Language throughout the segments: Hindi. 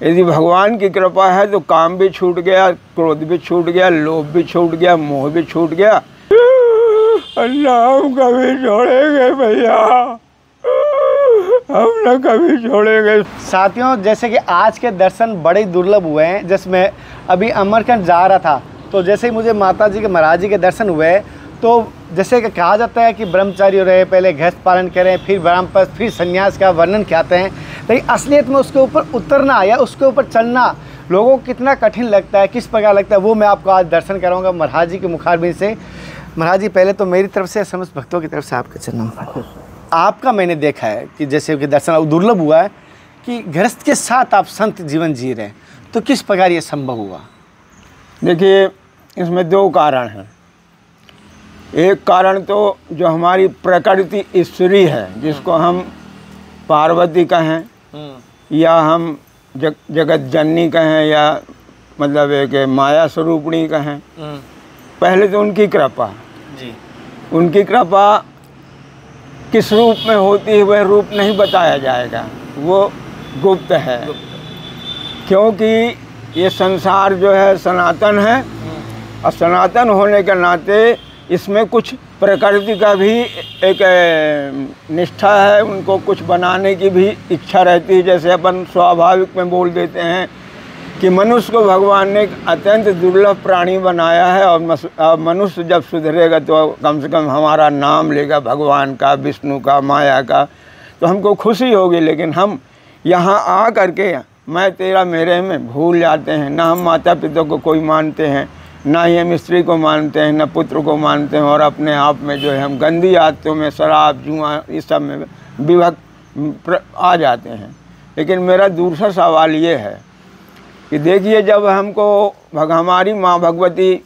यदि भगवान की कृपा है तो काम भी छूट गया, क्रोध भी छूट गया, लोभ भी छूट गया, मोह भी छूट गया। अल्लाह हम कभी छोड़ेंगे भैया, हम न कभी छोड़ेंगे। साथियों, जैसे कि आज के दर्शन बड़े दुर्लभ हुए हैं। जिसमें अभी अमरकंट जा रहा था तो जैसे ही मुझे माता जी के महाराज जी के दर्शन हुए तो जैसे कि कहा जाता है कि ब्रह्मचारी रहे, पहले गृहस्थ पालन करें, फिर वानप्रस्थ, फिर संन्यास का वर्णन कहते हैं, लेकिन असलियत में उसके ऊपर उतरना या उसके ऊपर चलना लोगों को कितना कठिन लगता है, किस प्रकार लगता है, वो मैं आपको आज दर्शन कराऊंगा महाराज जी के मुखारबिंद से। महाराज जी, पहले तो मेरी तरफ से, समस्त भक्तों की तरफ से आपके चरणों में आपका मैंने देखा है कि जैसे कि दर्शन दुर्लभ हुआ है कि गृहस्थ के साथ आप संत जीवन जी रहे हैं, तो किस प्रकार ये संभव हुआ? देखिए, इसमें दो कारण हैं। एक कारण तो जो हमारी प्रकृति ईश्वरी है, जिसको हम पार्वती कहें या हम जगत जननी कहें या मतलब एक माया स्वरूपणी कहें, पहले तो उनकी कृपा जी। उनकी कृपा किस रूप में होती है वह रूप नहीं बताया जाएगा, वो गुप्त है। क्योंकि ये संसार जो है सनातन है और सनातन होने के नाते इसमें कुछ प्रकृति का भी एक निष्ठा है, उनको कुछ बनाने की भी इच्छा रहती है। जैसे अपन स्वाभाविक में बोल देते हैं कि मनुष्य को भगवान ने एक अत्यंत दुर्लभ प्राणी बनाया है और मनुष्य जब सुधरेगा तो कम से कम हमारा नाम लेगा, भगवान का, विष्णु का, माया का, तो हमको खुशी होगी। लेकिन हम यहाँ आ करके मैं तेरा मेरे में भूल जाते हैं। ना हम माता पिता को कोई मानते हैं, ना ही हम स्त्री को मानते हैं, ना पुत्र को मानते हैं, और अपने आप में जो है हम गंदी आदतों में, शराब, जुआ, इस सब में विभक्त आ जाते हैं। लेकिन मेरा दूसरा सवाल ये है कि देखिए, जब हमको हमारी माँ भगवती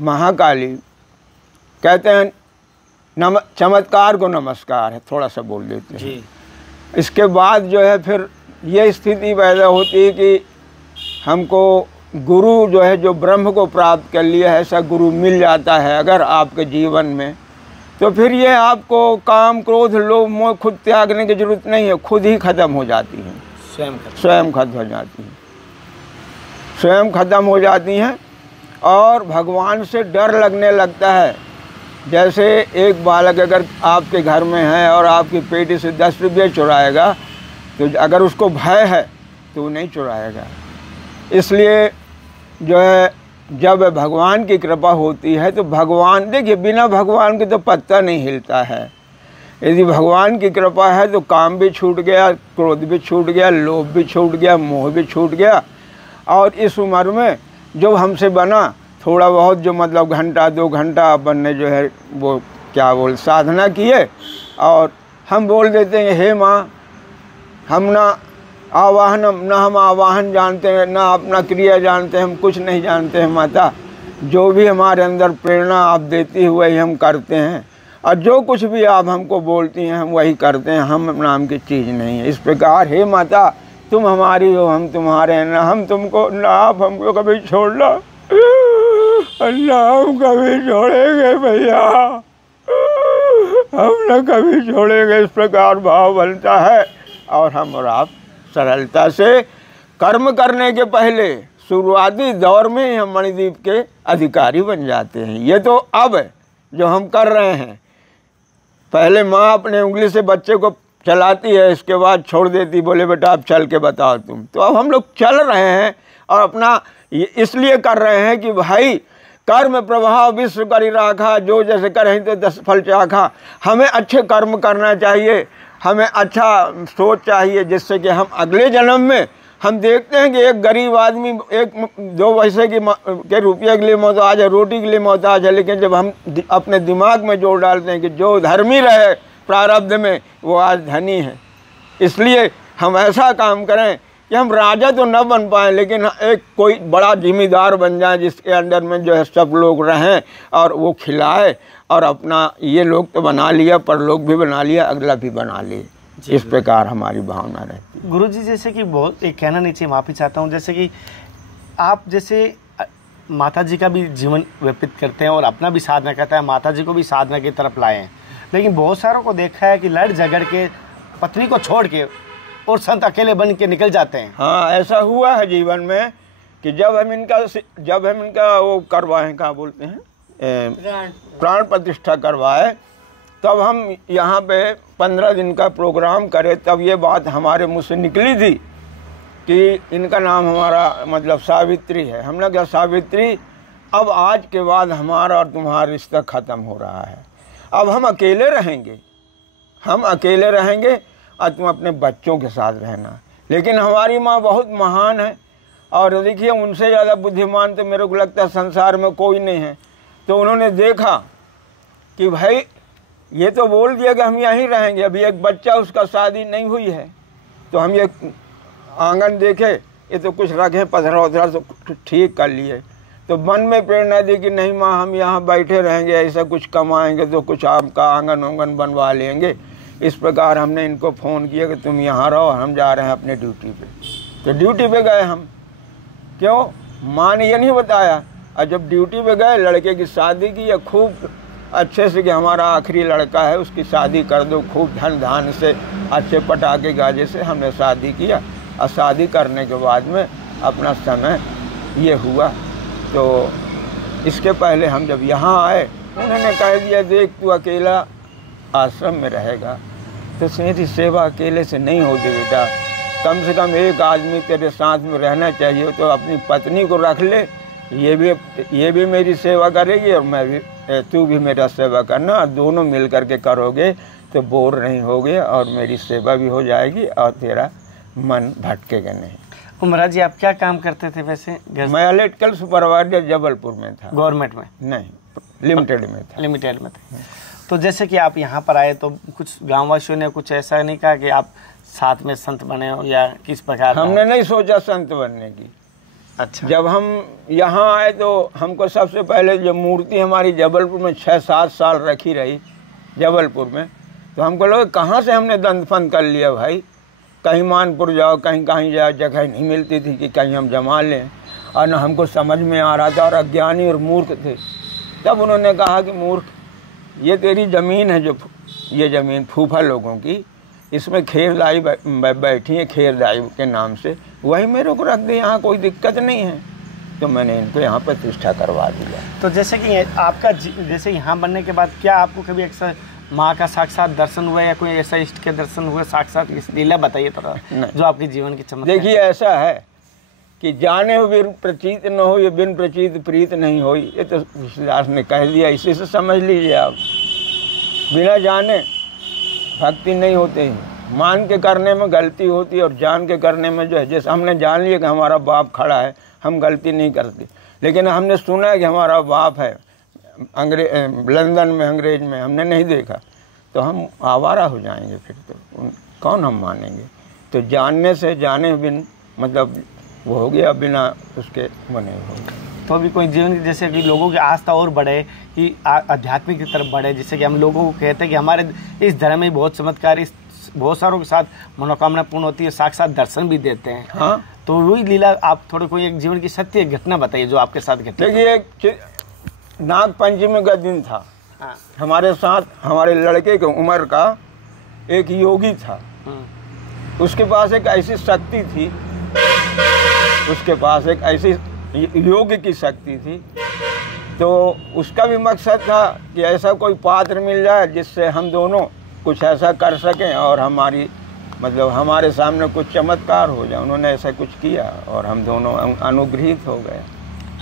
महाकाली कहते हैं चमत्कार को नमस्कार है, थोड़ा सा बोल देते हैं जी। इसके बाद जो है फिर ये स्थिति पैदा होती है कि हमको गुरु जो है, जो ब्रह्म को प्राप्त कर लिया है, ऐसा गुरु मिल जाता है अगर आपके जीवन में, तो फिर ये आपको काम, क्रोध, लोभ, मोह खुद त्यागने की जरूरत नहीं है, खुद ही खत्म हो जाती है, स्वयं खत्म हो जाती है, स्वयं खत्म हो जाती हैं। और भगवान से डर लगने लगता है। जैसे एक बालक अगर आपके घर में है और आपकी पेटी से 10 रुपये चुराएगा, तो अगर उसको भय है तो वो नहीं चुराएगा। इसलिए जो है, जब भगवान की कृपा होती है तो भगवान, देखिए बिना भगवान के तो पत्ता नहीं हिलता है। यदि भगवान की कृपा है तो काम भी छूट गया, क्रोध भी छूट गया, लोभ भी छूट गया, मोह भी छूट गया। और इस उम्र में जो हमसे बना थोड़ा बहुत, जो मतलब घंटा 2 घंटा अपन ने जो है वो क्या बोल साधना किए, और हम बोल देते हैं हे माँ, हम ना हम आवाहन जानते हैं, ना अपना क्रिया जानते हैं, हम कुछ नहीं जानते हैं माता। जो भी हमारे अंदर प्रेरणा आप देती है वही हम करते हैं, और जो कुछ भी आप हमको बोलती हैं हम वही करते हैं, हम नाम की चीज़ नहीं है। इस प्रकार हे माता, तुम हमारी हो, हम तुम्हारे हैं, ना हम तुमको, ना आप हमको कभी छोड़ना, अल्लाह हम कभी छोड़ेंगे भैया, हम न कभी छोड़ेंगे। इस प्रकार भाव बनता है और हम और आप सरलता से कर्म करने के पहले शुरुआती दौर में ही हम मणिद्वीप के अधिकारी बन जाते हैं। ये तो अब जो हम कर रहे हैं, पहले माँ अपने उंगली से बच्चे को चलाती है, इसके बाद छोड़ देती, बोले बेटा अब चल के बताओ तुम। तो अब हम लोग चल रहे हैं और अपना इसलिए कर रहे हैं कि भाई कर्म प्रभाव विश्व करी राखा, जो जैसे करें तो 10 फल चाखा। हमें अच्छे कर्म करना चाहिए, हमें अच्छा सोच चाहिए, जिससे कि हम अगले जन्म में हम देखते हैं कि एक गरीब आदमी 1-2 पैसे के रुपये के लिए मोहताज है, रोटी के लिए मोहताज है, लेकिन जब हम अपने दिमाग में जोड़ डालते हैं कि जो धर्मी रहे प्रारब्ध में वो आज धनी है, इसलिए हम ऐसा काम करें कि हम राजा तो न बन पाएँ, लेकिन एक कोई बड़ा जिम्मेदार बन जाए, जिसके अंदर में जो है सब लोग रहें और वो खिलाए, और अपना ये लोग तो बना लिया, पर लोग भी बना लिया, अगला भी बना लिए। इस प्रकार हमारी भावना रहती है। गुरुजी, जैसे कि बहुत एक कहना नहीं चाहिए, माफ़ी चाहता हूँ, जैसे कि आप जैसे माता जी का भी जीवन व्यतीत करते हैं और अपना भी साधना करता है, माता जी को भी साधना की तरफ लाए हैं, लेकिन बहुत सारों को देखा है कि लड़ झगड़ के पत्नी को छोड़ के और संत अकेले बन के निकल जाते हैं। हाँ, ऐसा हुआ है जीवन में कि जब हम इनका वो करवाएं, क्या बोलते हैं, प्राण प्रतिष्ठा करवाए, तब हम यहाँ पे 15 दिन का प्रोग्राम करे, तब ये बात हमारे मुँह से निकली थी कि इनका नाम हमारा मतलब सावित्री है। हमने कहा सावित्री, अब आज के बाद हमारा और तुम्हारा रिश्ता ख़त्म हो रहा है, अब हम अकेले रहेंगे और तुम अपने बच्चों के साथ रहना। लेकिन हमारी माँ बहुत महान है, और देखिए उनसे ज़्यादा बुद्धिमान तो मेरे को लगता है संसार में कोई नहीं है। तो उन्होंने देखा कि भाई ये तो बोल दिया कि हम यहीं रहेंगे, अभी एक बच्चा उसका शादी नहीं हुई है, तो हम ये आंगन देखे, ये तो कुछ रखे पत्थर वत्थर तो ठीक कर लिए। तो मन में प्रेरणा दी कि नहीं माँ, हम यहाँ बैठे रहेंगे, ऐसा कुछ कमाएंगे तो कुछ आपका आंगन वांगन बनवा लेंगे। इस प्रकार हमने इनको फ़ोन किया कि तुम यहाँ रहो, हम जा रहे हैं अपने ड्यूटी पे। तो ड्यूटी पे गए हम। क्यों? माँ ने ये नहीं बताया। और जब ड्यूटी पे गए, लड़के की शादी की, या खूब अच्छे से कि हमारा आखिरी लड़का है, उसकी शादी कर दो, खूब धन धान से, अच्छे पटाखे गाजे से हमने शादी किया। और शादी करने के बाद में अपना समय ये हुआ। तो इसके पहले हम जब यहाँ आए, उन्होंने कह दिया देख तू अकेला आश्रम में रहेगा तो तेरी सेवा अकेले से नहीं होती बेटा, कम से कम एक आदमी तेरे साथ में रहना चाहिए। तो अपनी पत्नी को रख ले, ये भी मेरी सेवा करेगी और मैं भी, तू भी मेरा सेवा करना, दोनों मिल करके करोगे तो बोर नहीं होगे और मेरी सेवा भी हो जाएगी और तेरा मन भटकेगा नहीं। महाराज जी, आप क्या काम करते थे वैसे? मैं इलेक्ट्रिकल सुपरवाइजर जबलपुर में था। गवर्नमेंट में नहीं, लिमिटेड में था। लिमिटेड में थे। तो जैसे कि आप यहाँ पर आए तो कुछ गाँववासियों ने कुछ ऐसा नहीं कहा कि आप साथ में संत बने हो या किस प्रकार? हमने नहीं सोचा संत बनने की। अच्छा। जब हम यहाँ आए तो हमको सबसे पहले जो मूर्ति हमारी जबलपुर में 6-7 साल रखी रही जबलपुर में, तो हमको लगा कहाँ से हमने दंतफन कर लिया भाई, कहीं मानपुर जाओ, कहीं जाओ, जगह नहीं मिलती थी कि कहीं हम जमा लें, और न हमको समझ में आ रहा था, और अज्ञानी और मूर्ख थे। तब उन्होंने कहा कि मूर्ख, ये तेरी ज़मीन है, जो ये ज़मीन फूफा लोगों की, इसमें खेरदाई बैठी है, खेरदाई के नाम से, वही मेरे को रख दे, यहाँ कोई दिक्कत नहीं है। तो मैंने इनको यहाँ प्रतिष्ठा करवा दिया। तो जैसे कि आपका जैसे यहाँ बनने के बाद क्या आपको कभी अक्सर माँ का साक्षात दर्शन हुआ या कोई ऐसा इष्ट के दर्शन हुए साक्षात? इस लीला बताइए थोड़ा, जो आपके जीवन की चमक। देखिए ऐसा है कि जाने हो बिन प्रचीत न हो, ये बिन प्रचीत प्रीत नहीं हो, ये तो तुलसीदास ने कह दिया, इसी से समझ लीजिए आप। बिना जाने भक्ति नहीं होती है, मान के करने में गलती होती है और जान के करने में जो है, जैसे हमने जान लिया कि हमारा बाप खड़ा है, हम गलती नहीं करते, लेकिन हमने सुना है कि हमारा बाप है लंदन में, अंग्रेज में, हमने नहीं देखा, तो हम आवारा हो जाएंगे, फिर तो कौन हम मानेंगे। तो जानने से जाने बिन मतलब वो हो गया, बिना उसके बने हो। तो अभी कोई जीवन जैसे कि लोगों की आस्था और बढ़े कि आध्यात्मिक की तरफ बढ़े, जैसे कि हम लोगों को कहते हैं कि हमारे इस धर्म में बहुत चमत्कार, इस बहुत सारों के साथ मनोकामना पूर्ण होती है, साक्षात दर्शन भी देते हैं। हाँ, तो वही लीला आप थोड़े कोई एक जीवन की सत्य घटना बताइए जो आपके साथ घटी। देखिए नाग पंचमी का दिन था। हाँ। हमारे साथ हमारे लड़के की उम्र का एक योगी था, उसके पास एक ऐसी शक्ति थी, उसके पास एक ऐसी योग की शक्ति थी। तो उसका भी मकसद था कि ऐसा कोई पात्र मिल जाए जिससे हम दोनों कुछ ऐसा कर सकें और हमारी मतलब हमारे सामने कुछ चमत्कार हो जाए। उन्होंने ऐसा कुछ किया और हम दोनों अनुग्रहित हो गए।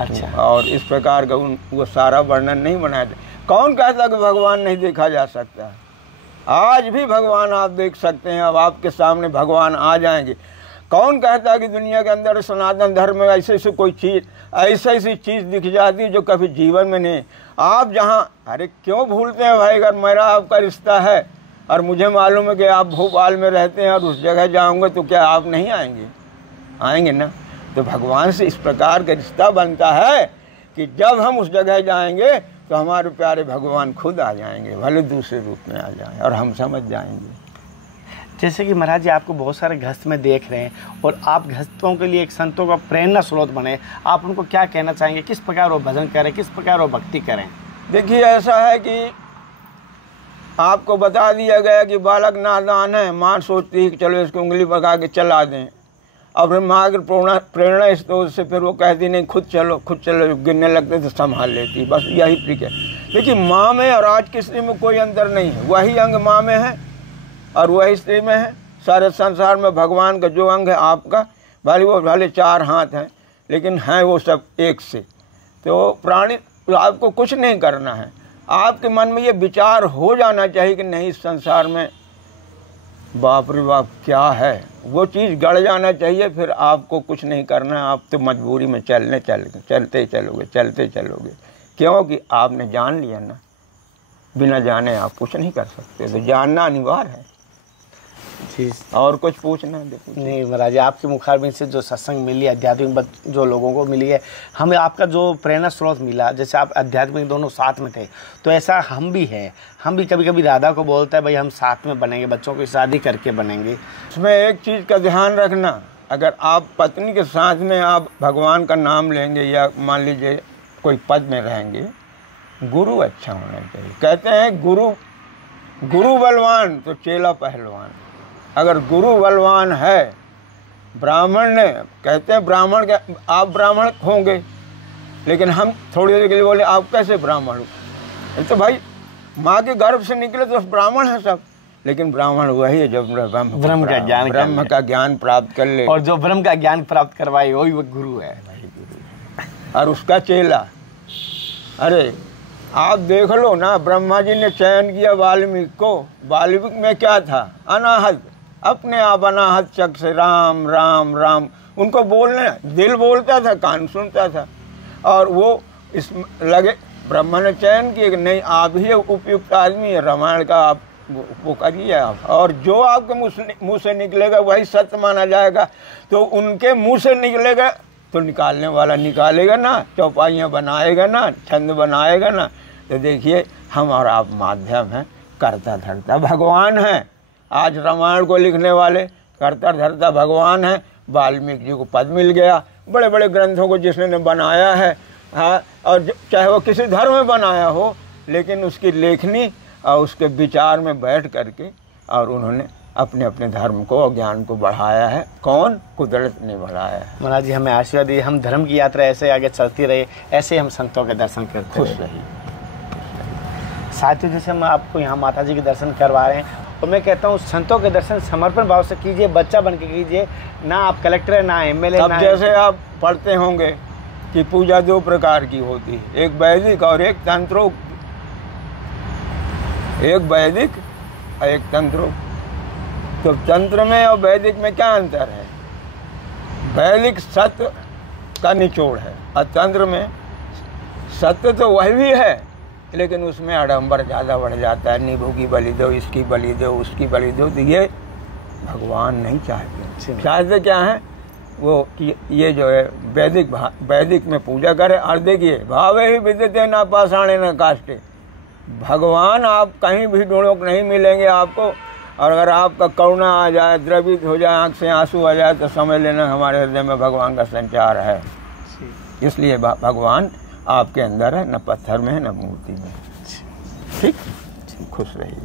अच्छा। और इस प्रकार का वो सारा वर्णन नहीं बनाया था। कौन कहता कि भगवान नहीं देखा जा सकता? आज भी भगवान आप देख सकते हैं, अब आपके सामने भगवान आ जाएंगे। कौन कहता कि दुनिया के अंदर सनातन धर्म में ऐसी कोई चीज़ ऐसी चीज़ दिख जाती है जो कभी जीवन में नहीं। आप जहाँ, अरे क्यों भूलते हैं भाई, अगर मेरा आपका रिश्ता है और मुझे मालूम है कि आप भोपाल में रहते हैं और उस जगह जाऊँगे तो क्या आप नहीं आएंगे? आएंगे ना। तो भगवान से इस प्रकार का रिश्ता बनता है कि जब हम उस जगह जाएंगे तो हमारे प्यारे भगवान खुद आ जाएंगे, भले दूसरे रूप में आ जाएं और हम समझ जाएंगे। जैसे कि महाराज जी आपको बहुत सारे गृहस्थ में देख रहे हैं और आप गृहस्थों के लिए एक संतों का प्रेरणा स्रोत बने, आप उनको क्या कहना चाहेंगे? किस प्रकार वो भजन करें, किस प्रकार वो भक्ति करें? देखिए ऐसा है कि आपको बता दिया गया कि बालक नादान है, माँ सोचती है कि चलो इसको उंगली पका के चला दें, और माँ की प्रेरणा इस तो उससे फिर वो कहती नहीं खुद चलो, गिरने लगते तो संभाल लेती, बस यही ट्रिक है। देखिए माँ में और आज की स्त्री में कोई अंतर नहीं है, वही अंग माँ में है और वही स्त्री में है। सारे संसार में भगवान का जो अंग है आपका, भले 4 हाथ हैं लेकिन हैं वो सब एक से। तो प्राणी आपको कुछ नहीं करना है, आपके मन में ये विचार हो जाना चाहिए कि नहीं इस संसार में बाप रे बाप क्या है, वो चीज़ गड़ जाना चाहिए। फिर आपको कुछ नहीं करना है, आप तो मजबूरी में चलते चलोगे, क्योंकि आपने जान लिया ना, बिना जाने आप कुछ नहीं कर सकते, तो जानना अनिवार्य है। जी, और कुछ पूछना नहीं महाराज, आपके मुखारबिन से जो सत्संग मिली, आध्यात्मिक जो लोगों को मिली है, हमें आपका जो प्रेरणा स्रोत मिला, जैसे आप आध्यात्मिक दोनों साथ में थे, तो ऐसा हम भी हैं। हम भी कभी कभी राधा को बोलते हैं भाई हम साथ में बनेंगे, बच्चों की शादी करके बनेंगे। उसमें एक चीज़ का ध्यान रखना, अगर आप पत्नी के साथ में आप भगवान का नाम लेंगे या मान लीजिए कोई पद में रहेंगे, गुरु अच्छा होना चाहिए। कहते हैं गुरु बलवान तो चेला पहलवान। अगर गुरु बलवान है, ब्राह्मण ने, कहते हैं ब्राह्मण के आप ब्राह्मण होंगे, लेकिन हम थोड़ी देर के लिए बोले आप कैसे ब्राह्मण हो, तो भाई माँ के गर्भ से निकले तो ब्राह्मण है सब, लेकिन ब्राह्मण वही है जो ब्रह्म का ज्ञान प्राप्त कर ले, और जो ब्रह्म का ज्ञान प्राप्त करवाए वही वो गुरु है, वही गुरु है। और उसका चेला, अरे आप देख लो ना, ब्रह्मा जी ने चयन किया वाल्मीकि को, वाल्मीकि में क्या था, अनाहत, अपने आप अनाहत चक से राम राम राम, उनको बोलने दिल बोलता था, कान सुनता था, और वो इस लगे ब्रह्मा ने चयन किया कि नहीं आप ही उपयुक्त आदमी है, रामायण का आप वो करिए आप, और जो आपके मुँह से निकलेगा वही सत्य माना जाएगा। तो उनके मुँह से निकलेगा तो निकालने वाला निकालेगा ना, चौपाइयाँ बनाएगा ना, छंद बनाएगा ना। तो देखिए हम और आप माध्यम हैं, करता धरता भगवान है। आज रामायण को लिखने वाले करता धरता भगवान है। वाल्मीकि जी को पद मिल गया, बड़े बड़े ग्रंथों को जिसने बनाया है, हाँ, और चाहे वो किसी धर्म में बनाया हो, लेकिन उसकी लेखनी और उसके विचार में बैठ करके और उन्होंने अपने अपने धर्म को और ज्ञान को बढ़ाया है। कौन? कुदरत ने बढ़ाया है। महाराज जी हमें आशीर्वाद दिए, हम धर्म की यात्रा ऐसे आगे चलती रहे, ऐसे हम संतों के दर्शन करते खुश रहिए। साथियों, जैसे हम आपको यहाँ माता जी के दर्शन करवा रहे हैं, और मैं कहता हूँ संतों के दर्शन समर्पण भाव से कीजिए, बच्चा बन के कीजिए, ना आप कलेक्टर है ना एमएलए। अब जैसे आप पढ़ते होंगे कि पूजा 2 प्रकार की होती है, एक वैदिक और एक तंत्रोक्त, एक वैदिक और एक तंत्रोक्त। तो तंत्र में और वैदिक में क्या अंतर है? वैदिक सत्य का निचोड़ है और तंत्र में सत्य तो वही भी है, लेकिन उसमें आडंबर ज़्यादा बढ़ जाता है। नींबू की बलि दो, इसकी बलि दो, उसकी बलि दो, तो ये भगवान नहीं चाहते। चाहते क्या है वो कि ये जो है वैदिक में पूजा करे। और देखिए भावे ही विद्यते ना पाषाणे न काष्ठे, भगवान आप कहीं भी ढूंढो नहीं मिलेंगे आपको। और अगर आपका करुणा आ जाए, द्रवित हो जाए, आँख से आंसू आ जाए, तो समझ लेना हमारे हृदय में भगवान का संचार है। इसलिए भगवान आपके अंदर है, न पत्थर में है न मूर्ति में। ठीक, खुश रहिए।